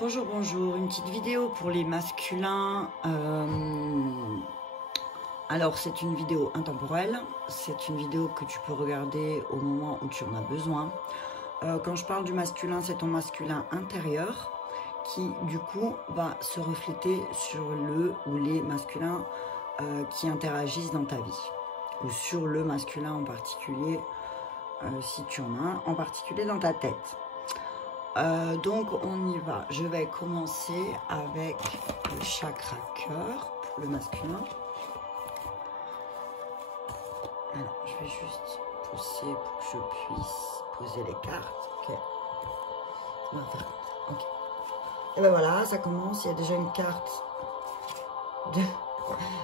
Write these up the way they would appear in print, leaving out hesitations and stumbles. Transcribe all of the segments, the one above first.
Bonjour, bonjour, une petite vidéo pour les masculins. Alors c'est une vidéo intemporelle, c'est une vidéo que tu peux regarder au moment où tu en as besoin. Quand je parle du masculin, c'est ton masculin intérieur qui du coup va se refléter sur le ou les masculins qui interagissent dans ta vie. Ou sur le masculin en particulier, si tu en as un en particulier dans ta tête. Donc on y va. Je vais commencer avec le chakra cœur pour le masculin. Alors je vais juste pousser pour que je puisse poser les cartes. Ok. On va faire. Ok. Et ben voilà, ça commence. Il y a déjà une carte de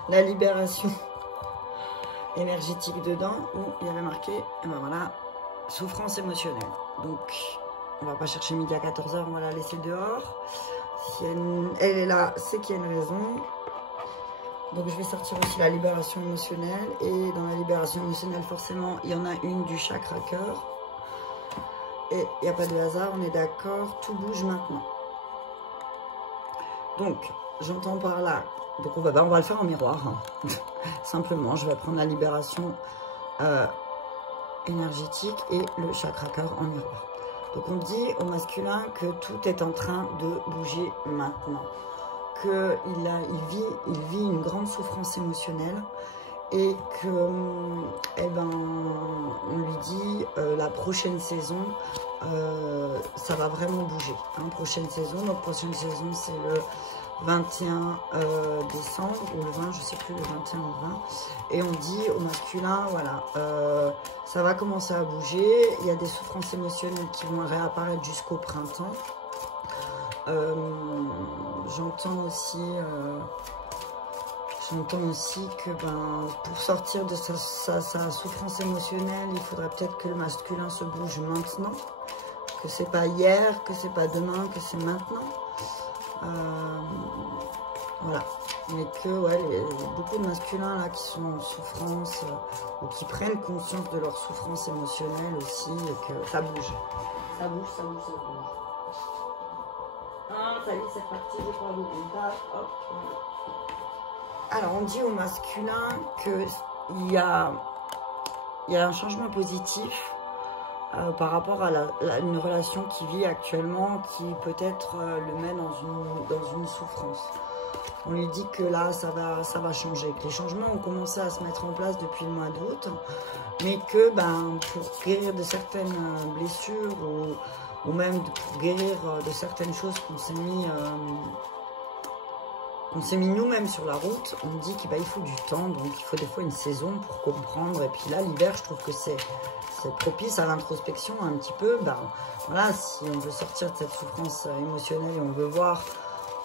la libération énergétique dedans où il y avait marqué. Et ben voilà, souffrance émotionnelle. Donc on va pas chercher midi à 14 h, on va la laisser dehors. Si elle est là, c'est qu'il y a une raison. Donc je vais sortir aussi la libération émotionnelle. Et dans la libération émotionnelle, forcément, il y en a une du chakra cœur. Et il n'y a pas de hasard, on est d'accord, tout bouge maintenant. Donc, j'entends par là. Donc on va le faire en miroir. Hein. Simplement, je vais prendre la libération énergétique et le chakra cœur en miroir. Donc on dit au masculin que tout est en train de bouger maintenant, qu'il vit une grande souffrance émotionnelle et que on lui dit la prochaine saison ça va vraiment bouger. Hein, prochaine saison, donc prochaine saison c'est le 21 décembre ou le 20, je sais plus, le 21 ou le 20. Et on dit au masculin, voilà, ça va commencer à bouger. Il y a des souffrances émotionnelles qui vont réapparaître jusqu'au printemps. J'entends aussi que pour sortir de sa souffrance émotionnelle, il faudrait peut-être que le masculin se bouge maintenant. Que c'est pas hier, que c'est pas demain, que c'est maintenant. Voilà, mais que ouais, il y a beaucoup de masculins là qui sont en souffrance ou qui prennent conscience de leur souffrance émotionnelle aussi et que ça bouge. Ça bouge, ça bouge, ça bouge. Ah, ça y est, c'est parti, j'ai pas le contact. Hop, voilà. Alors, on dit au masculin qu'il y a un changement positif par rapport à une relation qu'il vit actuellement qui peut-être le met dans une souffrance. On lui dit que là, ça va changer, que les changements ont commencé à se mettre en place depuis le mois d'août, mais que pour guérir de certaines blessures ou même pour guérir de certaines choses qu'on s'est mis nous-mêmes sur la route, on dit qu'il faut du temps, donc il faut des fois une saison pour comprendre. Et puis là, l'hiver, je trouve que c'est propice à l'introspection un petit peu. Voilà, si on veut sortir de cette souffrance émotionnelle et on veut voir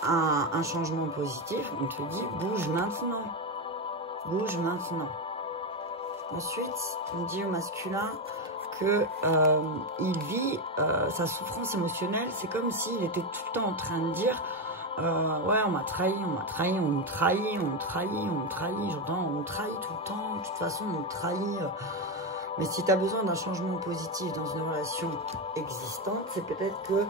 un changement positif, on te dit bouge maintenant. Bouge maintenant. Ensuite, on dit au masculin que il vit sa souffrance émotionnelle. C'est comme s'il était tout le temps en train de dire ouais, on m'a trahi, on nous trahit, j'entends, on trahit tout le temps, de toute façon on trahit. Mais si tu as besoin d'un changement positif dans une relation existante, c'est peut-être que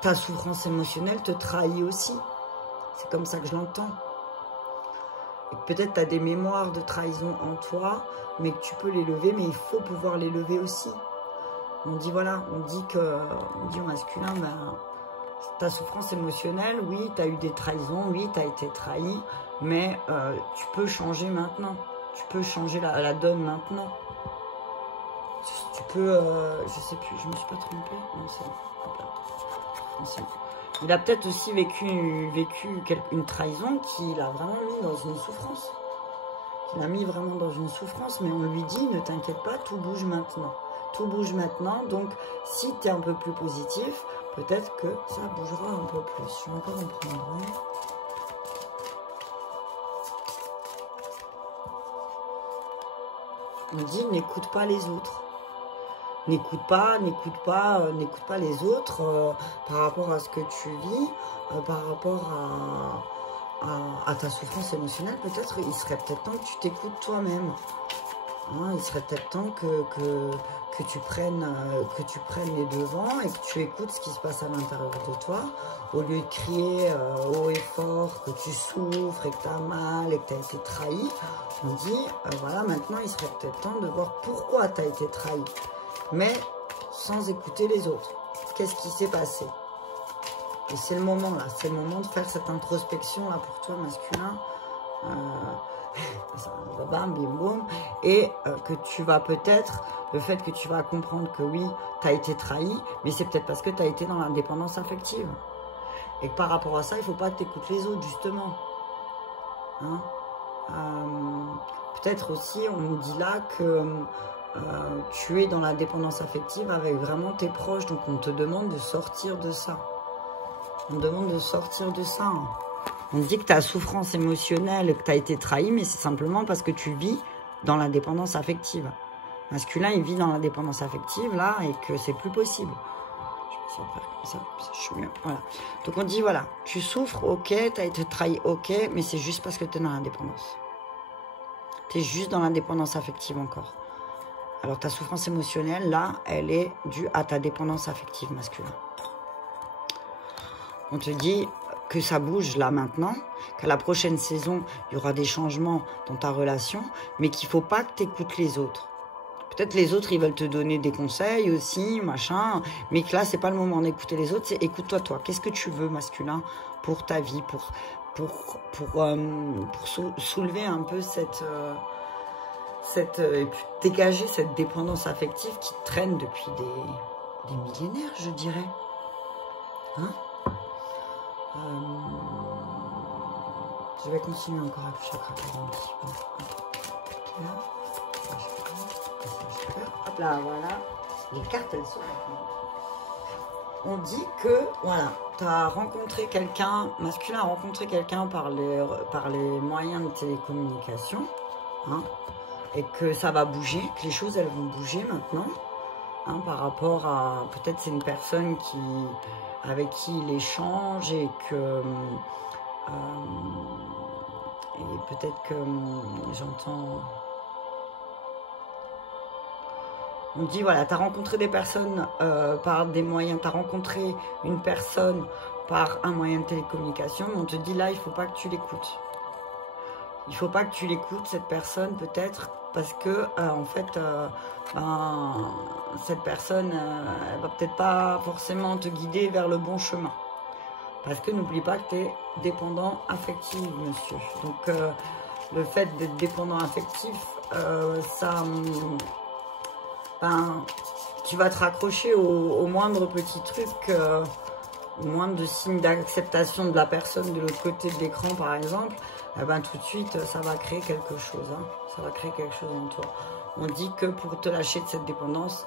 ta souffrance émotionnelle te trahit aussi. C'est comme ça que je l'entends. Peut-être tu as des mémoires de trahison en toi, mais que tu peux les lever, mais il faut pouvoir les lever aussi. On dit voilà, on dit au masculin, ta souffrance émotionnelle, oui, tu as eu des trahisons, oui, tu as été trahi, mais tu peux changer maintenant. Tu peux changer la donne maintenant. Tu peux, je sais plus, je me suis pas trompée. Non, c'est bon. Il a peut-être aussi vécu une trahison qui l'a vraiment mis dans une souffrance. Qui l'a mis vraiment dans une souffrance, mais on lui dit, ne t'inquiète pas, tout bouge maintenant. Tout bouge maintenant, donc si tu es un peu plus positif, peut-être que ça bougera un peu plus. Je vais encore en prendre un. On dit n'écoute pas les autres. N'écoute pas les autres par rapport à ce que tu vis, par rapport à ta souffrance émotionnelle. Peut-être il serait peut-être temps que tu t'écoutes toi-même. Hein, il serait peut-être temps que tu prennes les devants et que tu écoutes ce qui se passe à l'intérieur de toi, au lieu de crier haut et fort que tu souffres et que tu as mal et que tu as été trahi. On dit, voilà, maintenant il serait peut-être temps de voir pourquoi tu as été trahi, mais sans écouter les autres. Qu'est-ce qui s'est passé? Et c'est le moment là, c'est le moment de faire cette introspection là pour toi masculin. Bam, bim, boum, et que tu vas peut-être, le fait que tu vas comprendre que oui, tu as été trahi, mais c'est peut-être parce que tu as été dans l'indépendance affective. Et que par rapport à ça, il ne faut pas que tu écoutes les autres, justement. Hein, peut-être aussi, on nous dit là que tu es dans la dépendance affective avec vraiment tes proches, donc on te demande de sortir de ça. On te demande de sortir de ça. Hein. On dit que ta souffrance émotionnelle, que tu as été trahi, mais c'est simplement parce que tu vis dans la dépendance affective. Masculin, il vit dans la dépendance affective, là, et que c'est plus possible. Je vais faire comme ça, je suis mieux. Voilà. Donc on dit, voilà, tu souffres, ok, tu as été trahi, ok, mais c'est juste parce que tu es dans la dépendance. Tu es juste dans la dépendance affective encore. Alors ta souffrance émotionnelle, là, elle est due à ta dépendance affective masculine. On te dit que ça bouge là maintenant, qu'à la prochaine saison, il y aura des changements dans ta relation, mais qu'il ne faut pas que tu écoutes les autres. Peut-être les autres, ils veulent te donner des conseils aussi, machin, mais que là, c'est pas le moment d'écouter les autres, c'est écoute-toi, toi. Qu'est-ce que tu veux, masculin, pour ta vie, pour soulever un peu et puis dégager cette dépendance affective qui traîne depuis des millénaires, je dirais. Hein? Je vais continuer encore avec le chakra un petit peu. Hop là, voilà. Les cartes, elles sont là. On dit que, voilà, tu as rencontré quelqu'un, masculin a rencontré quelqu'un par les moyens de télécommunication, hein, et que ça va bouger, que les choses, elles vont bouger maintenant, hein, par rapport à, peut-être c'est une personne avec qui il échange et que... et peut-être que j'entends... On dit, voilà, tu as rencontré des personnes par des moyens, tu as rencontré une personne par un moyen de télécommunication, mais on te dit là, il ne faut pas que tu l'écoutes. Il ne faut pas que tu l'écoutes, cette personne, peut-être, parce que, en fait, cette personne, elle va peut-être pas forcément te guider vers le bon chemin. Parce que n'oublie pas que tu es dépendant affectif, monsieur. Donc, le fait d'être dépendant affectif, tu vas te raccrocher au moindre petit truc, au moindre signe d'acceptation de la personne de l'autre côté de l'écran, par exemple, tout de suite, ça va créer quelque chose. Hein. Ça va créer quelque chose en toi. On dit que pour te lâcher de cette dépendance,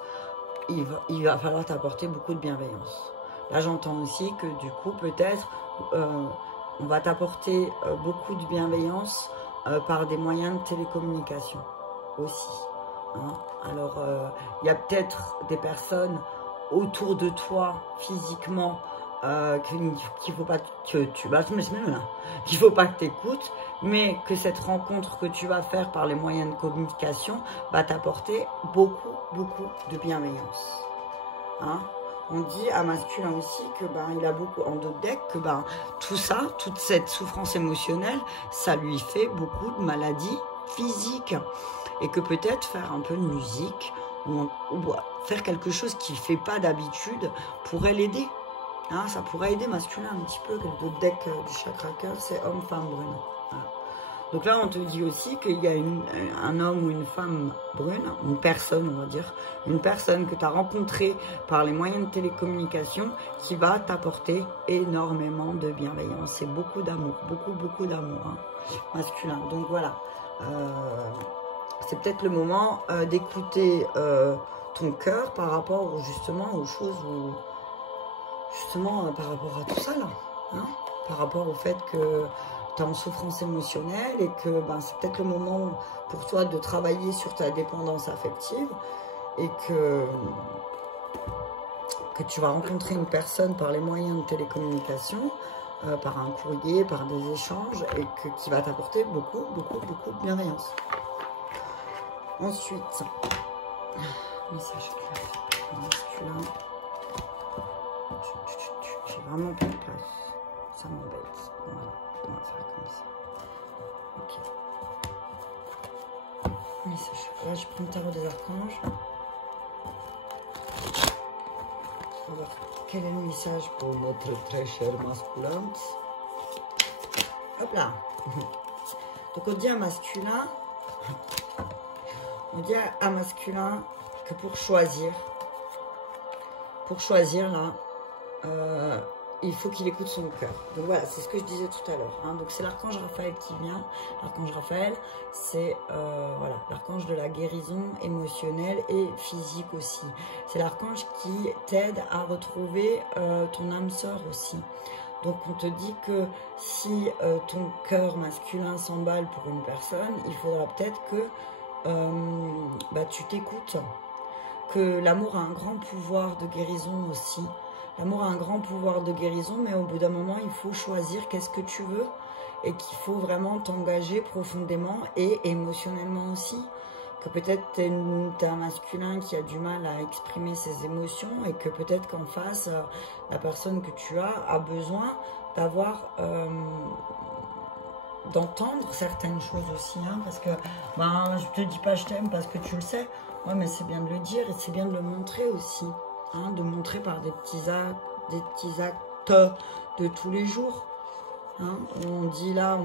il va falloir t'apporter beaucoup de bienveillance. Là, j'entends aussi que du coup, peut-être, on va t'apporter beaucoup de bienveillance par des moyens de télécommunication aussi. Hein. Alors, il y a peut-être des personnes autour de toi, physiquement, qu'il faut pas que tu vas qu'il faut pas que tu écoutes, mais que cette rencontre que tu vas faire par les moyens de communication va t'apporter beaucoup de bienveillance. Hein? On dit à masculin aussi que il a beaucoup en d'autres decks que tout ça, toute cette souffrance émotionnelle, ça lui fait beaucoup de maladies physiques et que peut-être faire un peu de musique ou faire quelque chose qu'il ne fait pas d'habitude pourrait l'aider. Hein, ça pourrait aider masculin un petit peu, que le deck du chakra cœur, c'est homme, femme, brune. Voilà. Donc là, on te dit aussi qu'il y a un homme ou une femme brune, une personne, on va dire, une personne que tu as rencontrée par les moyens de télécommunication qui va t'apporter énormément de bienveillance et beaucoup d'amour, beaucoup d'amour, hein, masculin. Donc voilà, c'est peut-être le moment d'écouter ton cœur par rapport justement aux choses où... Justement, par rapport à tout ça, là, hein, par rapport au fait que tu es en souffrance émotionnelle et que c'est peut-être le moment pour toi de travailler sur ta dépendance affective et que tu vas rencontrer une personne par les moyens de télécommunication, par un courrier, par des échanges et qui va t'apporter beaucoup de bienveillance. Ensuite, message masculin. J'ai vraiment pas de place. Ça m'embête. Voilà, on va faire comme ça. Ok. Message. Là, je prends le tarot des archanges. On va voir quel est le message pour notre très cher masculin. Hop là. Donc on dit à masculin. On dit à masculin que pour choisir là, il faut qu'il écoute son cœur. Donc voilà, c'est ce que je disais tout à l'heure. Hein. Donc c'est l'archange Raphaël qui vient. L'archange Raphaël, c'est voilà, l'archange de la guérison émotionnelle et physique aussi. C'est l'archange qui t'aide à retrouver ton âme sœur aussi. Donc on te dit que si ton cœur masculin s'emballe pour une personne, il faudra peut-être que tu t'écoutes, que l'amour a un grand pouvoir de guérison aussi. L'amour a un grand pouvoir de guérison, mais au bout d'un moment, il faut choisir qu'est-ce que tu veux et qu'il faut vraiment t'engager profondément et émotionnellement aussi. Que peut-être tu es un masculin qui a du mal à exprimer ses émotions et que peut-être qu'en face, la personne que tu as a besoin d'avoir... d'entendre certaines choses aussi, hein, parce que je te dis pas je t'aime parce que tu le sais, ouais, mais c'est bien de le dire et c'est bien de le montrer aussi, hein, de montrer par des petits actes de tous les jours, hein. On dit là,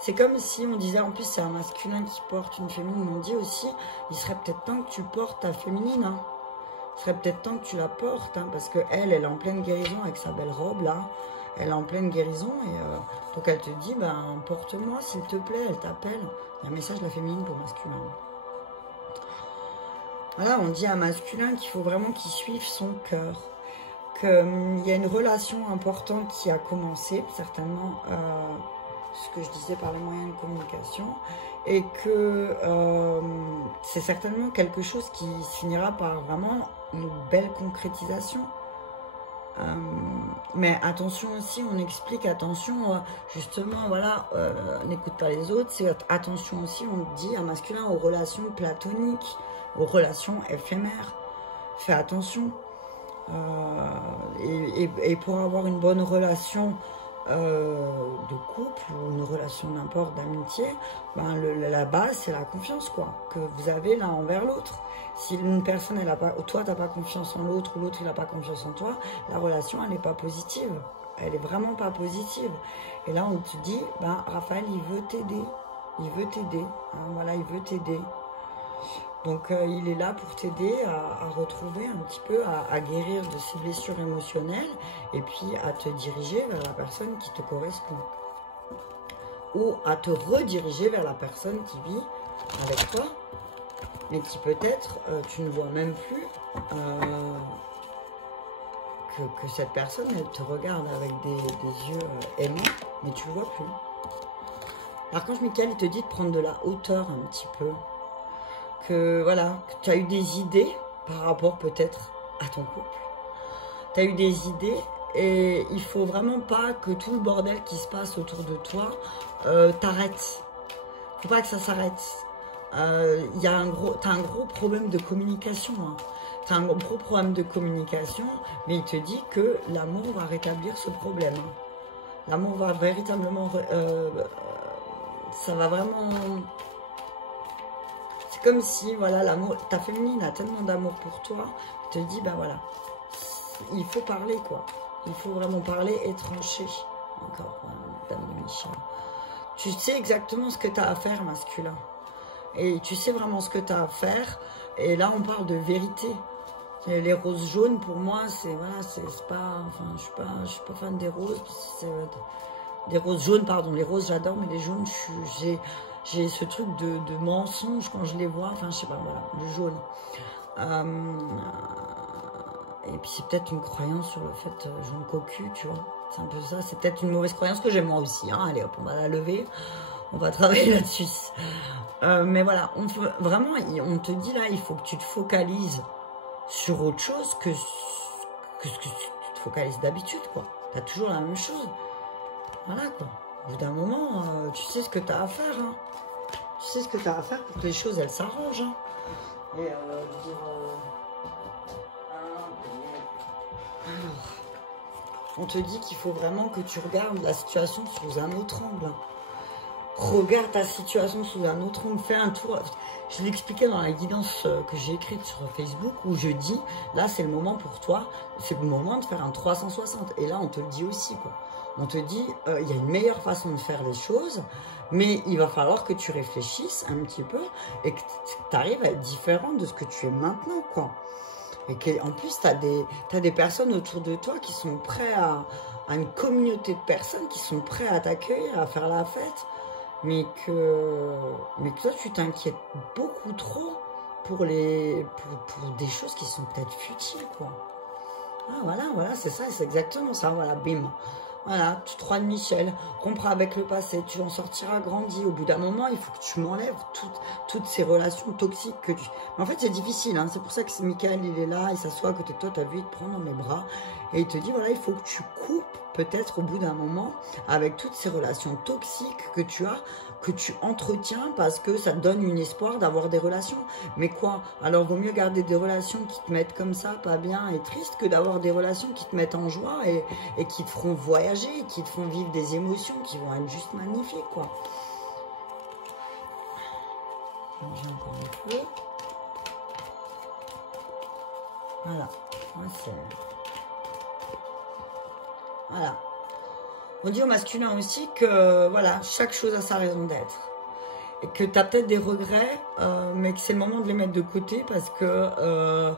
c'est comme si on disait, en plus c'est un masculin qui porte une féminine, on dit aussi, il serait peut-être temps que tu portes ta féminine, hein. Il serait peut-être temps que tu la portes, hein, parce que elle est en pleine guérison avec sa belle robe là. Elle est en pleine guérison et donc elle te dit, porte-moi s'il te plaît, elle t'appelle. Il y a un message de la féminine pour masculin. Voilà, on dit à masculin qu'il faut vraiment qu'il suive son cœur. Qu'il y a une relation importante qui a commencé, certainement ce que je disais par les moyens de communication. Et que c'est certainement quelque chose qui finira par vraiment une belle concrétisation. Mais attention aussi, on explique, attention, justement, voilà, n'écoute pas les autres, c'est attention aussi, on dit à masculin aux relations platoniques, aux relations éphémères, fais attention. Et pour avoir une bonne relation de couple, ou une relation n'importe d'amitié, la base c'est la confiance, quoi, que vous avez l'un envers l'autre. Si une personne, elle a pas, toi t'as pas confiance en l'autre, ou l'autre il n'a pas confiance en toi, la relation elle n'est pas positive, elle est vraiment pas positive. Et là on te dit, Raphaël il veut t'aider, hein, voilà, il veut t'aider. Donc il est là pour t'aider à retrouver un petit peu, à guérir de ces blessures émotionnelles et puis à te diriger vers la personne qui te correspond. Ou à te rediriger vers la personne qui vit avec toi, mais qui peut-être tu ne vois même plus que cette personne, elle te regarde avec des yeux aimants, mais tu ne le vois plus. L'archange Michael, il te dit de prendre de la hauteur un petit peu. Que voilà, que tu as eu des idées par rapport peut-être à ton couple. Tu as eu des idées et il faut vraiment pas que tout le bordel qui se passe autour de toi t'arrête. Faut pas que ça s'arrête. T'as un gros problème de communication. Hein. Tu as un gros problème de communication, mais il te dit que l'amour va rétablir ce problème. Hein. L'amour va véritablement... ça va vraiment... C'est comme si, voilà, l'amour, ta féminine a tellement d'amour pour toi, te dit, voilà, il faut parler, quoi. Il faut vraiment parler et trancher. Encore, Dame de Michel. Tu sais exactement ce que tu as à faire, masculin. Et tu sais vraiment ce que tu as à faire. Et là, on parle de vérité. Les roses jaunes, pour moi, c'est, voilà, c'est pas, enfin, je suis pas fan des roses. Des roses jaunes, pardon. Les roses, j'adore, mais les jaunes, j'ai ce truc de mensonge quand je les vois, enfin je sais pas, voilà, le jaune. Et puis c'est peut-être une croyance sur le fait jaune cocu, tu vois, c'est un peu ça, c'est peut-être une mauvaise croyance que j'ai moi aussi, hein. Allez hop, on va la lever, on va travailler là-dessus. Mais voilà, vraiment, on te dit là, il faut que tu te focalises sur autre chose que ce que tu te focalises d'habitude, quoi. T'as toujours la même chose, voilà, quoi. Au bout d'un moment, tu sais ce que tu as à faire. Hein. Tu sais ce que tu as à faire pour que les choses, elles s'arrangent. Hein. Et dire... Alors, on te dit qu'il faut vraiment que tu regardes la situation sous un autre angle. Regarde ta situation sous un autre angle, fais un tour. Je l'expliquais dans la guidance que j'ai écrite sur Facebook où je dis, là c'est le moment pour toi, c'est le moment de faire un 360. Et là on te le dit aussi, quoi. On te dit, il y a une meilleure façon de faire les choses, mais il va falloir que tu réfléchisses un petit peu et que tu arrives à être différent de ce que tu es maintenant, quoi. Et qu'en plus, tu as des personnes autour de toi qui sont prêts à une communauté de personnes qui sont prêts à t'accueillir, à faire la fête. Mais que toi, tu t'inquiètes beaucoup trop pour des choses qui sont peut-être futiles, quoi. Ah, voilà, c'est ça, c'est exactement ça, voilà, bim. Voilà, tu te roi de Michel, rompre avec le passé, tu en sortiras grandi. Au bout d'un moment, il faut que tu m'enlèves toutes ces relations toxiques que tu... Mais en fait, c'est difficile, hein. C'est pour ça que Michael, il est là, il s'assoit à côté de toi, tu as vu, il te prend dans les bras. Et il te dit, voilà, il faut que tu coupes, peut-être au bout d'un moment, avec toutes ces relations toxiques que tu as, que tu entretiens parce que ça te donne une espoir d'avoir des relations. Mais quoi? Alors, vaut mieux garder des relations qui te mettent comme ça, pas bien et triste, que d'avoir des relations qui te mettent en joie et qui te feront voyager, qui te font vivre des émotions qui vont être juste magnifiques, quoi. J'ai encore un peu. Voilà. Voilà. On dit au masculin aussi que voilà, chaque chose a sa raison d'être. Et que tu as peut-être des regrets, mais que c'est le moment de les mettre de côté parce que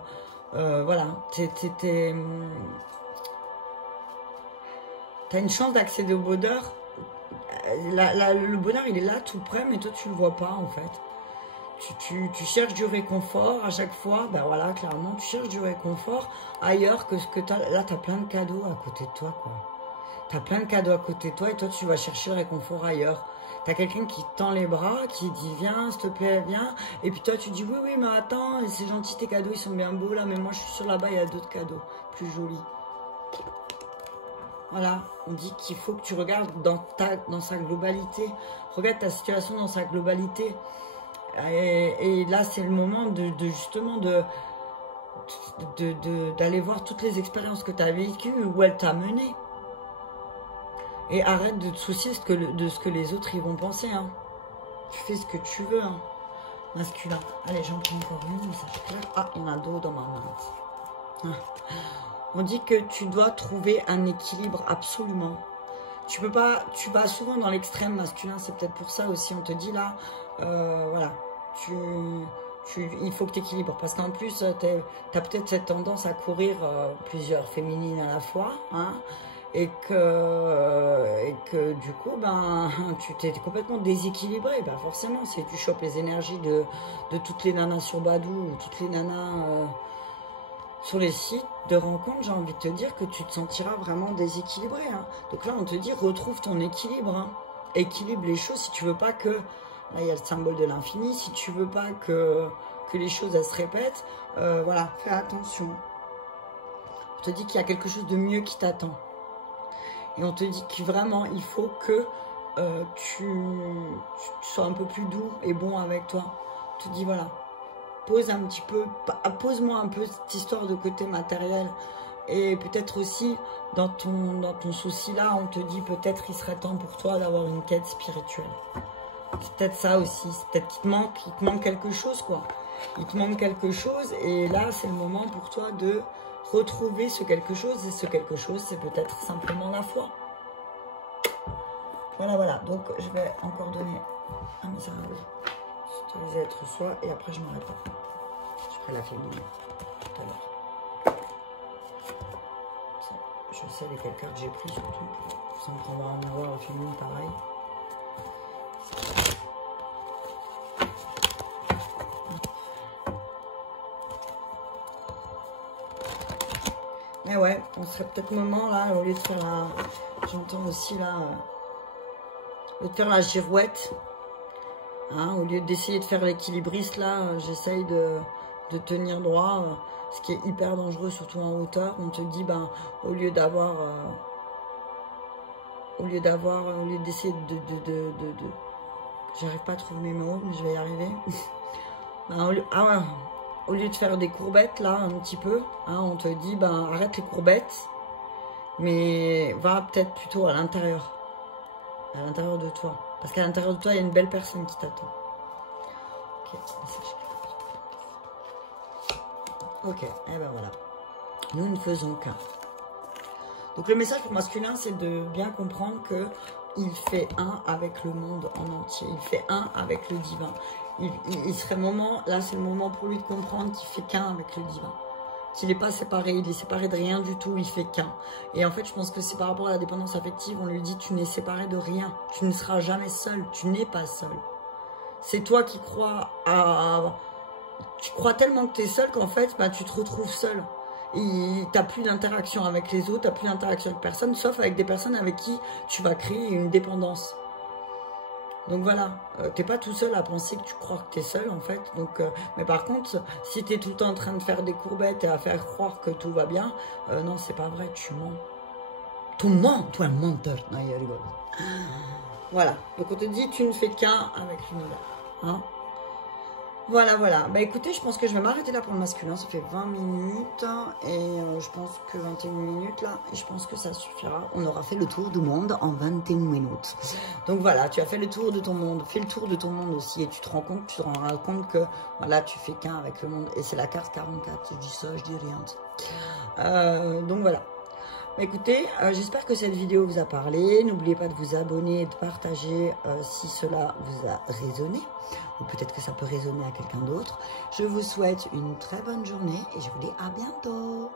voilà, tu as une chance d'accéder au bonheur. Le bonheur, il est là tout près, mais toi, tu ne le vois pas en fait. Tu cherches du réconfort à chaque fois, ben voilà, clairement, tu cherches du réconfort ailleurs que ce que tu as. Là, tu as plein de cadeaux à côté de toi, quoi. Tu as plein de cadeaux à côté de toi et toi, tu vas chercher le réconfort ailleurs. Tu as quelqu'un qui te tend les bras, qui dit viens, s'il te plaît, viens. Et puis toi, tu dis oui, mais attends, c'est gentil, tes cadeaux, ils sont bien beaux là, mais moi, je suis sûre là-bas, il y a d'autres cadeaux plus jolis. Voilà, on dit qu'il faut que tu regardes dans sa globalité. Regarde ta situation dans sa globalité. Et là, c'est le moment justement d'aller voir toutes les expériences que tu as vécues, où elle t'a mené. Et arrête de te soucier de ce que les autres ils vont penser. Hein. Tu fais ce que tu veux. Hein. Masculin. Allez, j'en prends encore une, message clair. Ah, il y en a d'autres dans ma main. Ah. On dit que tu dois trouver un équilibre absolument. Tu peux pas, tu vas souvent dans l'extrême masculin, c'est peut-être pour ça aussi. On te dit là, voilà, il faut que tu équilibres. Parce qu'en plus, tu as peut-être cette tendance à courir plusieurs féminines à la fois. Hein, et que du coup, ben, tu t'es complètement déséquilibré. Ben, forcément, si tu chopes les énergies de toutes les nanas sur Badou ou toutes les nanas sur les sites de rencontres, j'ai envie de te dire que tu te sentiras vraiment déséquilibré. Hein. Donc là, on te dit, retrouve ton équilibre. Hein. Équilibre les choses si tu veux pas que... Là, il y a le symbole de l'infini. Si tu veux pas que les choses, elles se répètent, voilà, fais attention. On te dit qu'il y a quelque chose de mieux qui t'attend. Et on te dit que vraiment, il faut que tu sois un peu plus doux et bon avec toi. On te dit, voilà, pose-moi un peu cette histoire de côté matériel. Et peut-être aussi, dans ton souci là, on te dit peut-être il serait temps pour toi d'avoir une quête spirituelle. C'est peut-être ça aussi. C'est peut-être qu'il te manque quelque chose, quoi. Il te manque quelque chose et là, c'est le moment pour toi de retrouver ce quelque chose. Et ce quelque chose, c'est peut-être simplement la foi. Voilà, voilà. Donc, je vais encore donner un message sur les êtres soi et après, je m'arrête pas. Je ferai la féminine tout à l'heure. Je sais lesquelles cartes j'ai pris surtout. Sans prendre un avoir la féminine pareil. Mais ouais, on serait peut-être moment là, au lieu de faire la... J'entends aussi là... au lieu de faire la girouette, hein, au lieu d'essayer de faire l'équilibriste là, j'essaye de tenir droit, ce qui est hyper dangereux, surtout en hauteur. On te dit, ben, au lieu d'essayer j'arrive pas à trouver mes mots, mais je vais y arriver. Ben, au lieu de faire des courbettes, là, un petit peu, hein, on te dit, ben, arrête les courbettes, mais va peut-être plutôt à l'intérieur de toi. Parce qu'à l'intérieur de toi, il y a une belle personne qui t'attend. Ok, et ben voilà. Nous ne faisons qu'un. Donc le message pour masculin, c'est de bien comprendre que il fait un avec le monde en entier. Il fait un avec le divin. Il serait moment, là c'est le moment pour lui de comprendre qu'il fait qu'un avec le divin. Qu'il n'est pas séparé, il est séparé de rien du tout, il fait qu'un. Et en fait, je pense que c'est par rapport à la dépendance affective, on lui dit tu n'es séparé de rien, tu ne seras jamais seul, tu n'es pas seul. C'est toi qui crois à... Tu crois tellement que tu es seul qu'en fait, bah, tu te retrouves seul. Et tu n'as plus d'interaction avec les autres, tu n'as plus d'interaction avec personne, sauf avec des personnes avec qui tu vas créer une dépendance. Donc voilà, tu n'es pas tout seul à penser que tu crois que tu es seul en fait. Donc, mais par contre, si tu es tout le temps en train de faire des courbettes et à faire croire que tout va bien, non, c'est pas vrai, tu mens. Tu mens, toi un menteur. Non, il rigole. Voilà, donc on te dit tu ne fais qu'un avec l'univers. Hein? Voilà, voilà. Bah écoutez, je pense que je vais m'arrêter là pour le masculin. Ça fait 20 minutes. Et je pense que 21 minutes là. Et je pense que ça suffira. On aura fait le tour du monde en 21 minutes. Donc voilà, tu as fait le tour de ton monde. Fais le tour de ton monde aussi. Et tu te rends compte, tu te rendras compte que voilà, tu fais qu'un avec le monde. Et c'est la carte 44. Je dis ça, je dis rien. Donc voilà. Bah écoutez, j'espère que cette vidéo vous a parlé. N'oubliez pas de vous abonner et de partager si cela vous a résonné. Ou peut-être que ça peut résonner à quelqu'un d'autre. Je vous souhaite une très bonne journée et je vous dis à bientôt.